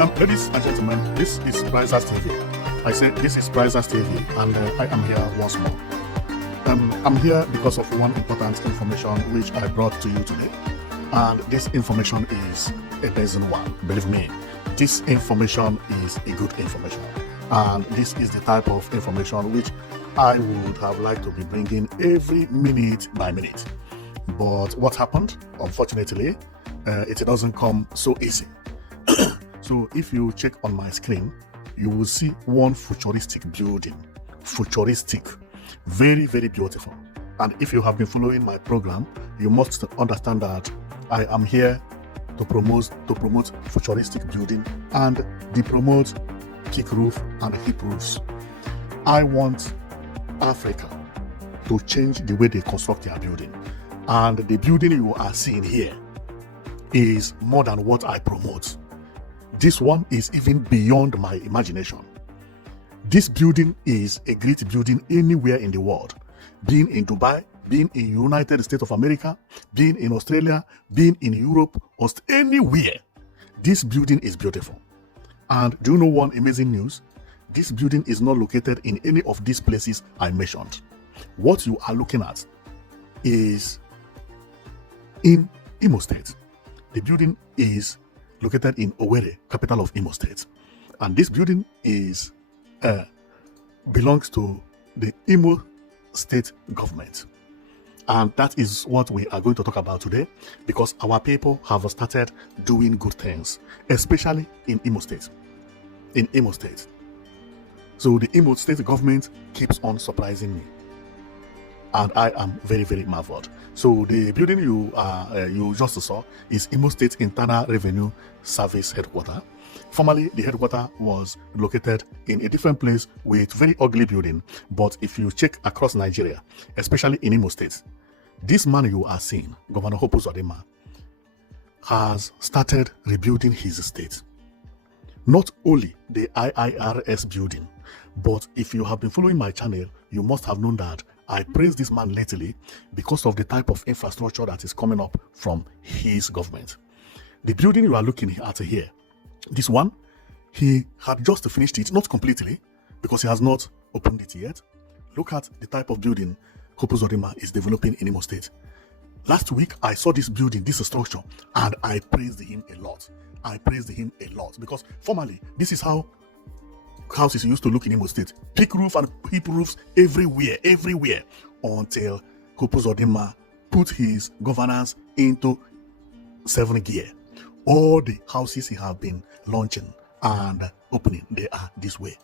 Ladies and gentlemen, this is Prizers TV. I said this is Prizers TV, and I am here once more. I'm here because of one important information which I brought to you today, and this information is a dozen one. Believe me, this information is a good information, and this is the type of information which I would have liked to be bringing every minute by minute. But what happened? Unfortunately, it doesn't come so easy. So if you check on my screen, you will see one futuristic building. Futuristic, very, very beautiful. And if you have been following my program, you must understand that I am here to promote futuristic building and to promote kick roof and hip roofs. I want Africa to change the way they construct their building. And the building you are seeing here is more than what I promote. This one is even beyond my imagination. This building is a great building anywhere in the world. Being in Dubai, being in United States of America, being in Australia, being in Europe, or anywhere. This building is beautiful. And do you know one amazing news? This building is not located in any of these places I mentioned. What you are looking at is in Imo State. The building is located in Owerri, capital of Imo State. And this building is belongs to the Imo State government. And that is what we are going to talk about today, because our people have started doing good things, especially in Imo State. In Imo State. So the Imo State government keeps on surprising me. And I am very, very marveled. So the building you just saw is Imo State Internal Revenue Service Headquarters. Formerly, the headquarters was located in a different place with very ugly building. But if you check across Nigeria, especially in Imo State, this man you are seeing, Governor Uzodimma, has started rebuilding his state. Not only the IIRS building, but if you have been following my channel, you must have known that I praise this man lately because of the type of infrastructure that is coming up from his government. The building you are looking at here, this one, he had just finished it, not completely, because he has not opened it yet. Look at the type of building Uzodimma is developing in Imo State. Last week, I saw this building, this structure, and I praised him a lot. I praised him a lot because formerly, this is how houses used to look in Imo State. Peak roof and hip roofs everywhere, until Uzodimma put his governance into 7th gear. All the houses he have been launching and opening, they are this way.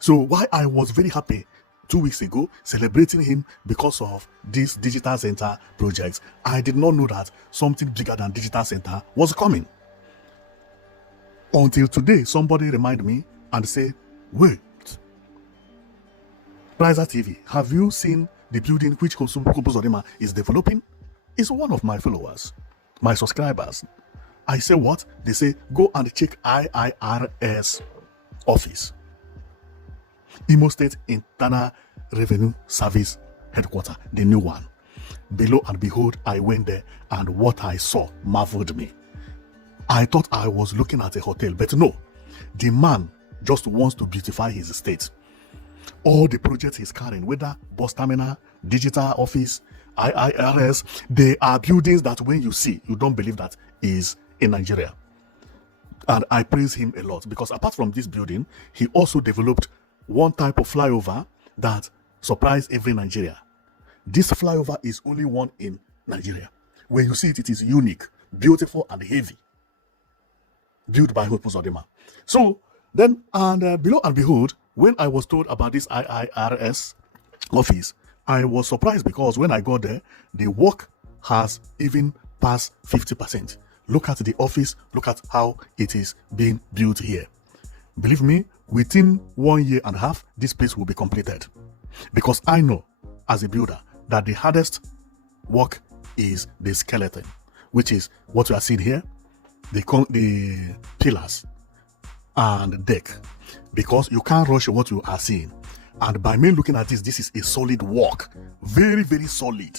So why I was very happy 2 weeks ago celebrating him because of this digital center project, I did not know that something bigger than digital center was coming. Until today, somebody reminded me and say, wait, Prizers TV, have you seen the building which Uzodimma is developing? It's one of my followers, my subscribers. I say what? They say, go and check IIRS office. Imo State Internal Revenue Service Headquarters, the new one. Below and behold, I went there and what I saw marveled me. I thought I was looking at a hotel, but no. The man just wants to beautify his estate. All the projects he's carrying, whether bus terminal, digital office, IIRS, they are buildings that when you see, you don't believe that is in Nigeria. And I praise him a lot because apart from this building, he also developed one type of flyover that surprised every Nigeria. This flyover is only one in Nigeria. When you see it, it is unique, beautiful, and heavy. Built by Uzodimma. So then, and below and behold, when I was told about this IIRS office, I was surprised because when I got there, the work has even passed 50%. Look at the office, look at how it is being built here. Believe me, within 1.5 years, this place will be completed. Because I know, as a builder, that the hardest work is the skeleton, which is what you are seeing here, the pillars and deck, because you can't rush what you are seeing. And by me looking at this, this is a solid work, very, very solid.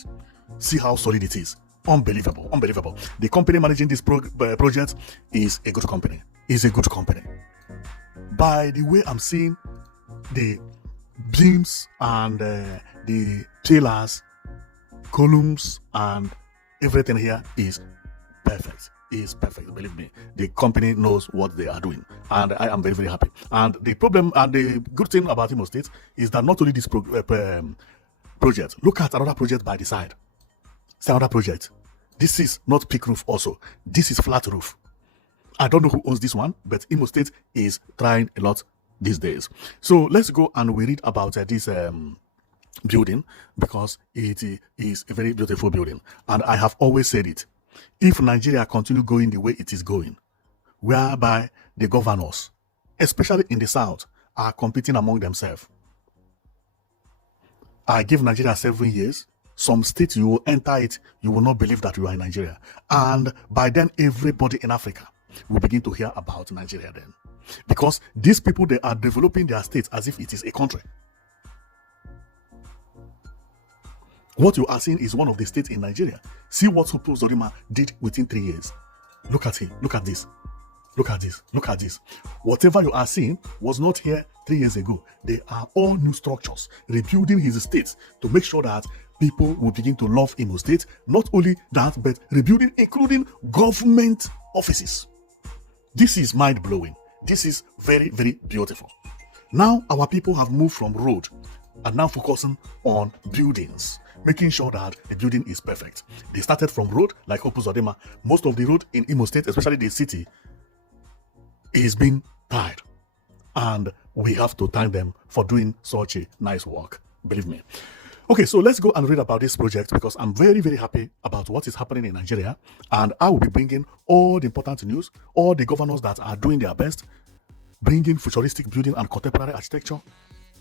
See how solid it is. Unbelievable, unbelievable. The company managing this project is a good company. Is a good company. By the way, I'm seeing the beams and the pillars, columns, and everything here is perfect. Is perfect. Believe me, the company knows what they are doing, and I am very, very happy. And the problem and the good thing about Imo State is that not only this project, look at another project by the side. It's another project. This is not peak roof also. This is flat roof. I don't know who owns this one, but Imo State is trying a lot these days. So let's go and we read about this building, because it is a very beautiful building. And I have always said it. If Nigeria continue going the way it is going, whereby the governors, especially in the south, are competing among themselves, I give Nigeria 7 years. Some states you will enter it, you will not believe that you are in Nigeria. And by then, everybody in Africa will begin to hear about Nigeria then. Because these people, they are developing their states as if it is a country. What you are seeing is one of the states in Nigeria. See what Uzodimma did within 3 years. Look at him. Look at this. Look at this. Look at this. Whatever you are seeing was not here 3 years ago. They are all new structures, rebuilding his state to make sure that people will begin to love Imo State. Not only that, but rebuilding, including government offices. This is mind-blowing. This is very, very beautiful. Now, our people have moved from road and now focusing on buildings, making sure that the building is perfect. They started from road, like Uzodimma. Most of the road in Imo State, especially the city, is being tied. And we have to thank them for doing such a nice work. Believe me. Okay, so let's go and read about this project, because I'm very, very happy about what is happening in Nigeria. And I will be bringing all the important news, all the governors that are doing their best, bringing futuristic building and contemporary architecture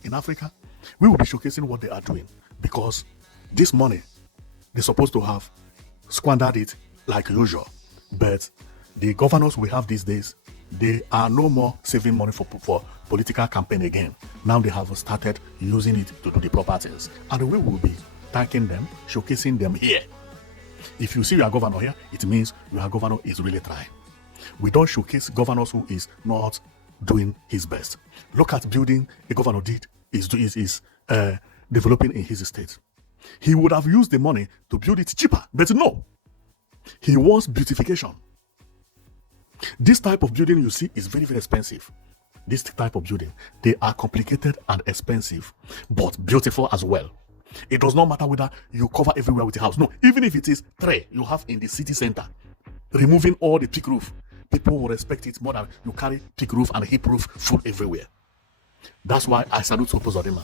in Africa. We will be showcasing what they are doing, because this money, they're supposed to have squandered it like usual. But the governors we have these days, they are no more saving money for political campaign again. Now they have started using it to do the proper things. And we will be thanking them, showcasing them here. If you see your governor here, it means your governor is really trying. We don't showcase governors who is not doing his best. Look at building a governor did is developing in his state. He would have used the money to build it cheaper, but no. He wants beautification. This type of building you see is very, very expensive. This type of building, they are complicated and expensive, but beautiful as well. It does not matter whether you cover everywhere with a house. No, even if it is three you have in the city center, removing all the peak roof, people will respect it more than you carry peak roof and hip roof full everywhere. That's why I salute Uzodimma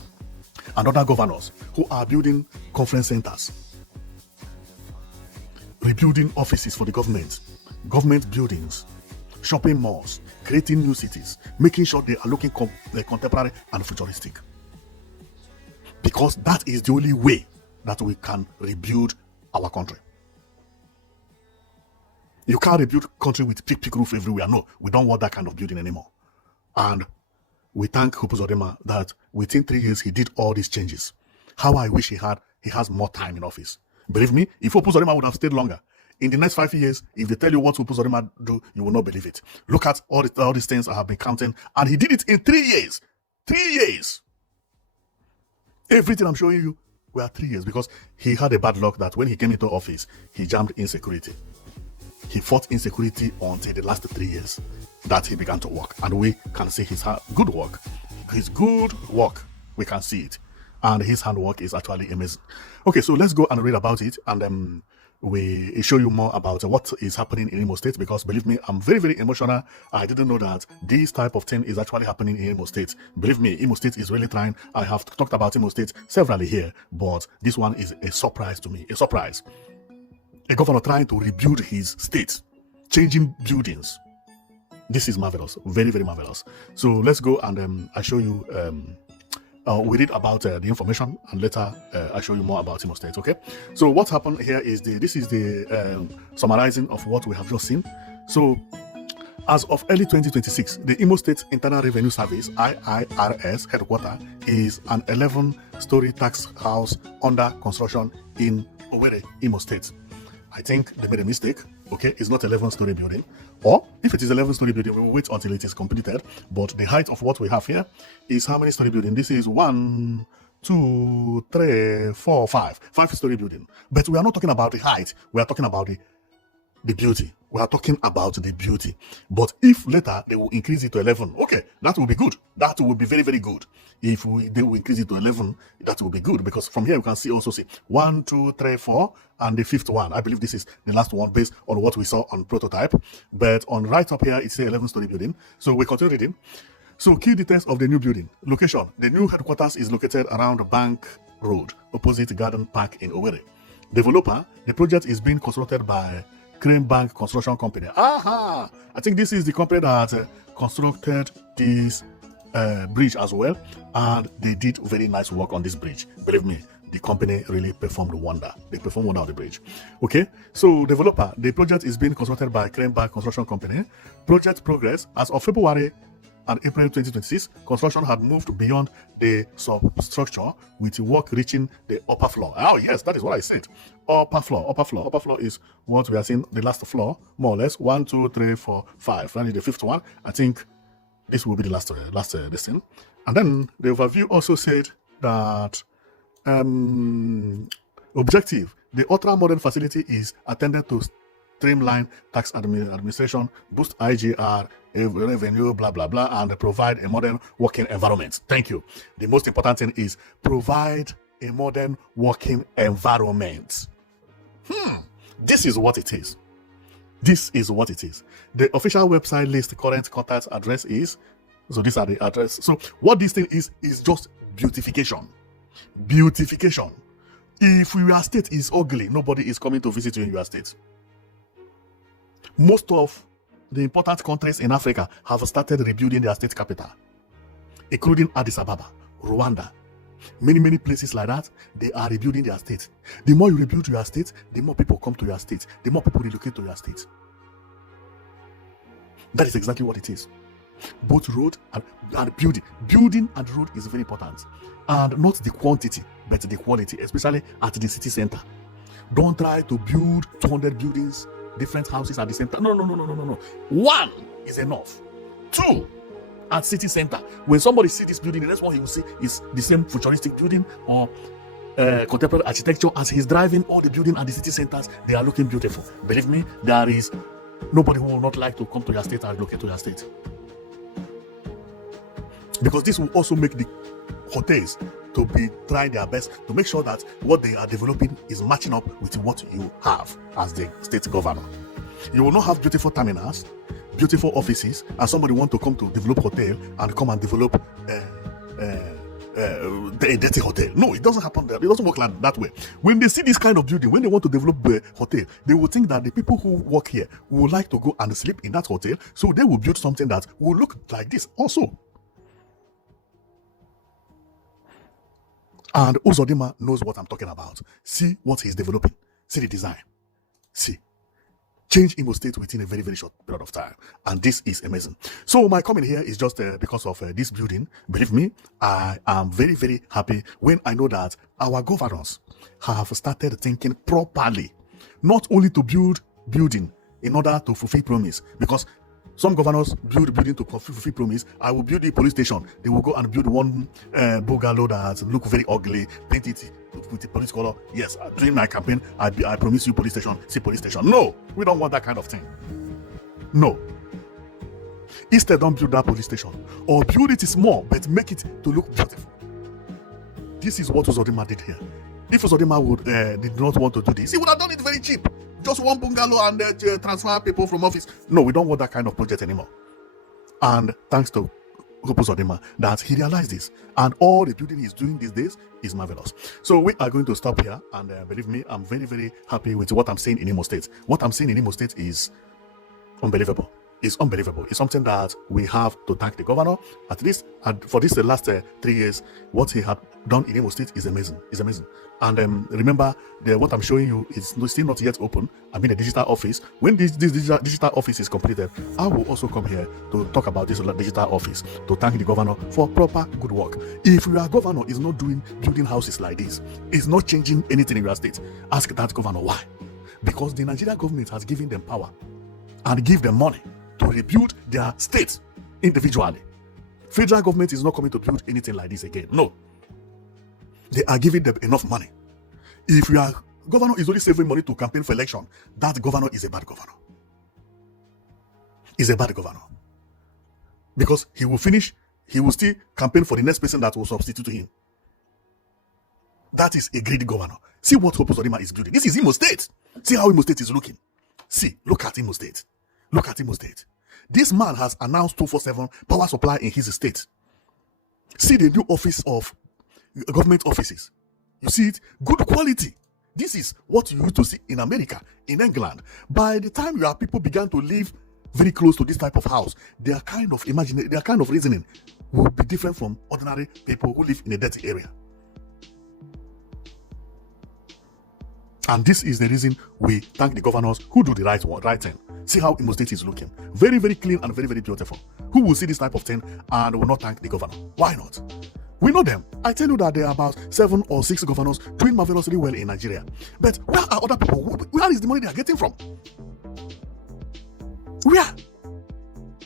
and other governors who are building conference centers, rebuilding offices for the government, government buildings, shopping malls, creating new cities, making sure they are looking contemporary and futuristic. Because that is the only way that we can rebuild our country. You can't rebuild country with peak roof everywhere. No, we don't want that kind of building anymore. And we thank Uzodimma that within 3 years he did all these changes. How I wish he has more time in office. Believe me, if Uzodimma would have stayed longer, in the next 5 years, if they tell you what Uzodimma do, you will not believe it. Look at all these things I have been counting, and he did it in 3 years. 3 years. Everything I'm showing you were 3 years, because he had a bad luck that when he came into office, he jammed insecurity. He fought insecurity until the last 3 years that he began to work, and we can see his good work. His good work, we can see it, and his handwork is actually amazing. Okay, so let's go and read about it, and we show you more about what is happening in Imo State, because believe me, I'm very, very emotional. I didn't know that this type of thing is actually happening in Imo State. Believe me, Imo State is really trying. I have talked about Imo State severally here, but this one is a surprise to me. A surprise. A governor trying to rebuild his state, changing buildings. This is marvelous. Very, very marvelous. So let's go and I show you. We read about the information, and later I show you more about Imo State. Okay, so what happened here is this is the summarizing of what we have just seen. So as of early 2026, the Imo State Internal Revenue Service (IIRS) headquarters is an 11-story tax house under construction in Owerri, Imo State. I think they made a mistake. Okay, it's not 11-story building. Or if it is 11-story building, we will wait until it is completed. But the height of what we have here is how many story building? This is 1, 2, 3, 4, 5. 5-story building. But we are not talking about the height. We are talking about the beauty. We are talking about the beauty. But if later they will increase it to 11, okay, that will be good. That will be very, very good. If they will increase it to 11, that will be good. Because from here, you can also see 1, 2, 3, 4, and the 5th one. I believe this is the last one based on what we saw on prototype. But on right up here, it's a 11-story building. So we continue reading. So key details of the new building. Location. The new headquarters is located around Bank Road, opposite Garden Park in Owerri. Developer. The project is being constructed by Crane Bank Construction Company. Aha! I think this is the company that constructed this bridge as well, and they did very nice work on this bridge. Believe me, the company really performed wonder. They performed wonder on the bridge. Okay, so developer, the project is being constructed by Crane Bank Construction Company. Project progress. As of February and April 2026, construction had moved beyond the substructure with work reaching the upper floor. Oh yes, that is what I said. Upper floor. Upper floor is what we are seeing, the last floor, more or less. 1, 2, 3, 4, 5. That is the 5th one. I think this will be the last this thing. And then the overview also said that objective, the ultra modern facility is attended to streamline tax administration, boost IGR revenue, blah blah blah, and provide a modern working environment. Thank you. The most important thing is provide a modern working environment. This is what it is. This is what it is. The official website list current contact address is, so these are the address. So what this thing is just beautification. Beautification. If your state is ugly, nobody is coming to visit you in your state. Most of the important countries in Africa have started rebuilding their state capital, including Addis Ababa, Rwanda. Many places like that, they are rebuilding their state. The more you rebuild your state, the more people come to your state. The more people relocate to your state. That is exactly what it is. Both road and building. Building and road is very important. And not the quantity, but the quality, especially at the city center. Don't try to build 200 buildings, different houses at the same time. No. One is enough. Two, at city center. When somebody sees this building, the next one he will see is the same futuristic building or contemporary architecture. As he's driving all the buildings at the city centers, they are looking beautiful. Believe me, there is nobody who will not like to come to your state and relocate to your state. Because this will also make the hotels to be trying their best to make sure that what they are developing is matching up with what you have as the state governor. You will not have beautiful terminals, beautiful offices, and somebody want to come to develop hotel and come and develop a dirty hotel. No, it doesn't happen there. It doesn't work like that way. When they see this kind of building, when they want to develop a hotel, they will think that the people who work here would like to go and sleep in that hotel, so they will build something that will look like this also. And Uzodimma knows what I'm talking about. See what he's developing. See the design. See. Change Imo State within a very, very short period of time. And this is amazing. So my comment here is just because of this building. Believe me, I am very, very happy when I know that our governors have started thinking properly. Not only to build building in order to fulfill promise. Because some governors build building to fulfill promise. I will build a police station. They will go and build one bungalow that look very ugly, paint it with the police color. Yes, during my campaign, I promise you police station, see police station. No, we don't want that kind of thing. No. Instead, don't build that police station. Or build it small, but make it to look beautiful. This is what Uzodimma did here. If Uzodimma did not want to do this, he would have done it very cheap. Just one bungalow and transfer people from office. No, we don't want that kind of project anymore. And thanks to Uzodimma that he realized this. And all the building he's doing these days is marvelous. So we are going to stop here. And believe me, I'm very, very happy with what I'm seeing in Imo State. What I'm seeing in Imo State is unbelievable. It's unbelievable. It's something that we have to thank the governor. At least for this the last 3 years, what he had done in Imo State is amazing. It's amazing. And remember, what I'm showing you is still not yet open. I'm in a digital office. When this digital office is completed, I will also come here to talk about this digital office, to thank the governor for proper good work. If your governor is not building houses like this, is not changing anything in your state, ask that governor why. because the Nigerian government has given them power and give them money to rebuild their state individually. Federal government is not coming to build anything like this again. No. They are giving them enough money. If your governor is only saving money to campaign for election, that governor is a bad governor. Is a bad governor. Because he will still campaign for the next person that will substitute to him. That is a greedy governor. See what Uzodimma is building. This is Imo State. See how Imo State is looking. See, look at Imo State. Look at Imo State. This man has announced 24/7 power supply in his state. See the new office of government offices. You see it? Good quality. This is what you used to see in America, in England. By the time your people began to live very close to this type of house, their kind of reasoning will be different from ordinary people who live in a dirty area. And this is the reason we thank the governors who do the right thing. See how Imo State is looking. Very, very clean and very, very beautiful. Who will see this type of thing and will not thank the governor? Why not? We know them. I tell you that there are about 7 or 6 governors doing marvelously well in Nigeria. But where are other people? Where is the money they are getting from? Where?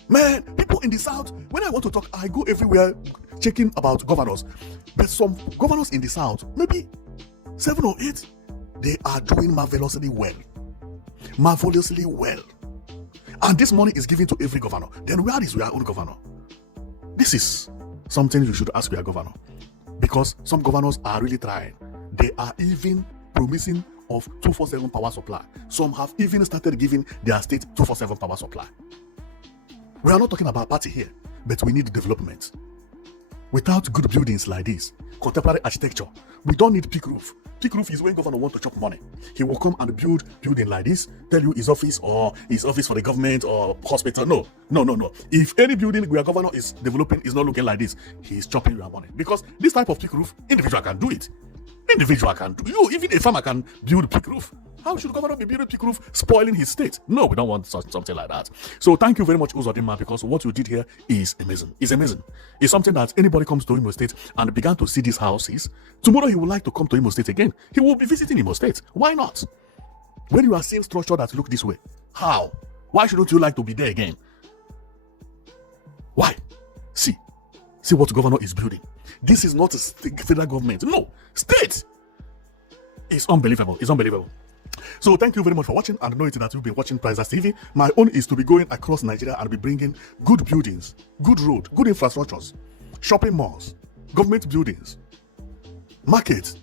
Man, people in the south, when I want to talk, I go everywhere checking about governors. But some governors in the south, maybe 7 or 8, they are doing marvelously well. Marvelously well. And this money is given to every governor. Then where is your own governor? This is something you should ask your governor. Because some governors are really trying. They are even promising of 24/7 power supply. Some have even started giving their state 24/7 power supply. We are not talking about party here, but we need development. Without good buildings like this, contemporary architecture, we don't need peak roof. Peak roof is when governor wants to chop money. He will come and build building like this, tell you his office or his office for the government or hospital. No. If any building where governor is developing is not looking like this, he is chopping your money. Because this type of peak roof, individual can do it. Individual can do. Even a farmer can build peak roof. How should governor be building peak roof, spoiling his state? No, we don't want something like that. So thank you very much, Uzodimma, because what you did here is amazing. It's amazing. It's something that anybody comes to Imo State and began to see these houses. Tomorrow he would like to come to Imo State again. He will be visiting Imo State. Why not? When you are seeing structure that look this way, how? Why shouldn't you like to be there again? Why? See what governor is building. This is not a federal government. No, state. It's unbelievable. It's unbelievable. So thank you very much for watching, and know it that you've been watching Prizers TV. My own is to be going across Nigeria and be bringing good buildings, good road, good infrastructures, shopping malls, government buildings, markets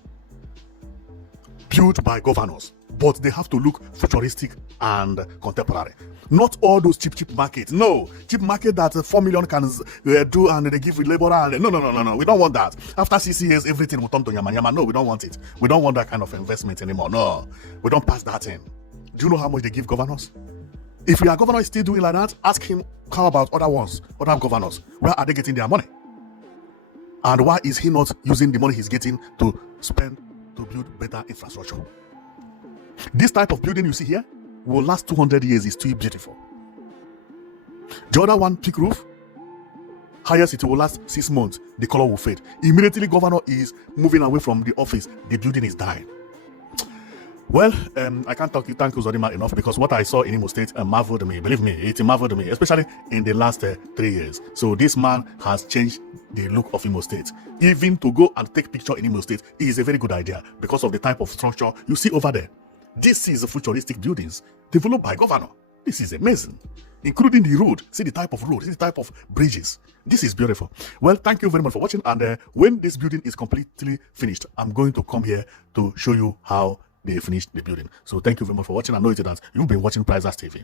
built by governors, but they have to look futuristic and contemporary. Not all those cheap markets. No, cheap market that 4 million can do and they give laborer. And no. We don't want that. After 6 years, everything will turn to yama. No, we don't want it. We don't want that kind of investment anymore. No, we don't pass that in. Do you know how much they give governors? If your governor is still doing like that, ask him how about other governors. Where are they getting their money? And why is he not using the money he's getting to spend to build better infrastructure? This type of building you see here will last 200 years. Is still beautiful. The other one, peak roof, highest it will last 6 months. The color will fade. Immediately governor is moving away from the office, the building is dying. Well, I can't thank Uzodimma enough, because what I saw in Imo State marveled me. Believe me, it marveled me, especially in the last 3 years. So this man has changed the look of Imo State. Even to go and take picture in Imo State is a very good idea because of the type of structure you see over there. This is futuristic buildings developed by governor. This is amazing, including the road. See the type of road, see the type of bridges. This is beautiful. Well, thank you very much for watching. And when this building is completely finished, I'm going to come here to show you how they finished the building. So thank you very much for watching. I know it that you've been watching Prizers TV.